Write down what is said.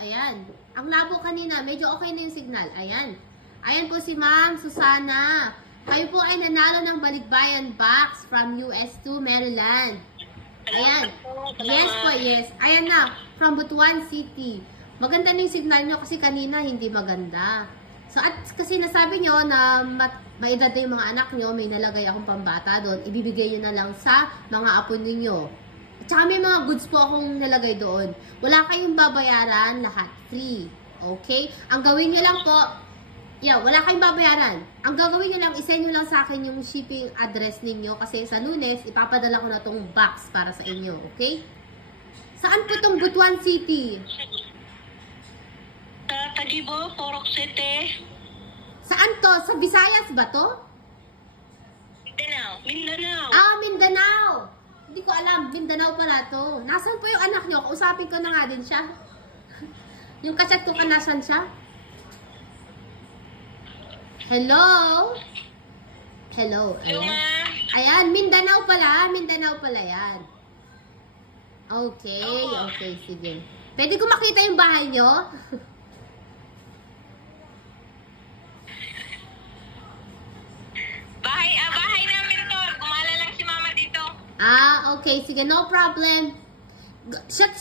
Ayan. Ang labo kanina. Medyo okay na yung signal. Ayan. Ayan po si Ma'am Susana. Kayo po ay nanalo ng Balikbayan Box from US2, Maryland. Ayan. Yes po, yes. Ayan na. From Butuan City. Maganda na yung signal nyo kasi kanina hindi maganda. So, at kasi nasabi nyo na may edad na yung mga anak nyo, may nalagay akong pambata doon, ibibigay nyo na lang sa mga apo ninyo. At saka may mga goods po akong nalagay doon. Wala kayong babayaran, lahat free. Okay? Ang gawin nyo lang po, wala kayong babayaran. Ang gagawin nyo lang, isend nyo lang sa akin yung shipping address ninyo kasi sa Lunes, ipapadala ko na tong box para sa inyo. Okay? Saan po tong Butuan City? Sa Tagibo, Porok City. Saan to? Sa Visayas ba to? Mindanao. Mindanao. Ah, Mindanao! Hindi ko alam, Mindanao pala to. Nasaan po yung anak nyo? Kausapin ko na nga din siya. Yung kachat ko ka, nasan siya? Hello? Hello? Hello, ma. Ayan, Mindanao pala. Mindanao pala yan. Okay, okay, sige. Pwede ko makita yung bahay nyo? Bahay namin to. Gumala lang si mama dito. Ah, okay, sige, no problem. Shut